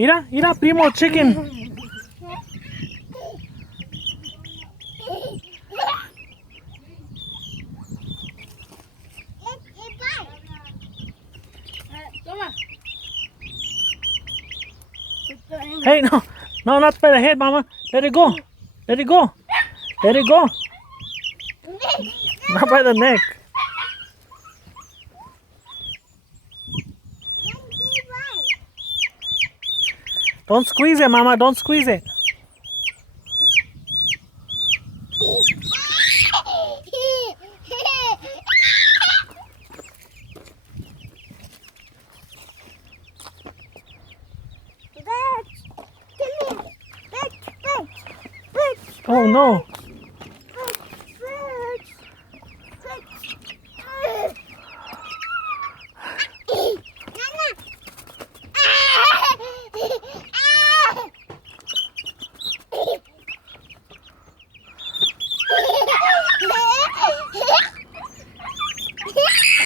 Mira, Primo, chicken. Toma. Hey, no, not by the head, Mama. Let it go. Let it go. Let it go. Not by the neck. Don't squeeze it, Mama. Don't squeeze it. Oh no.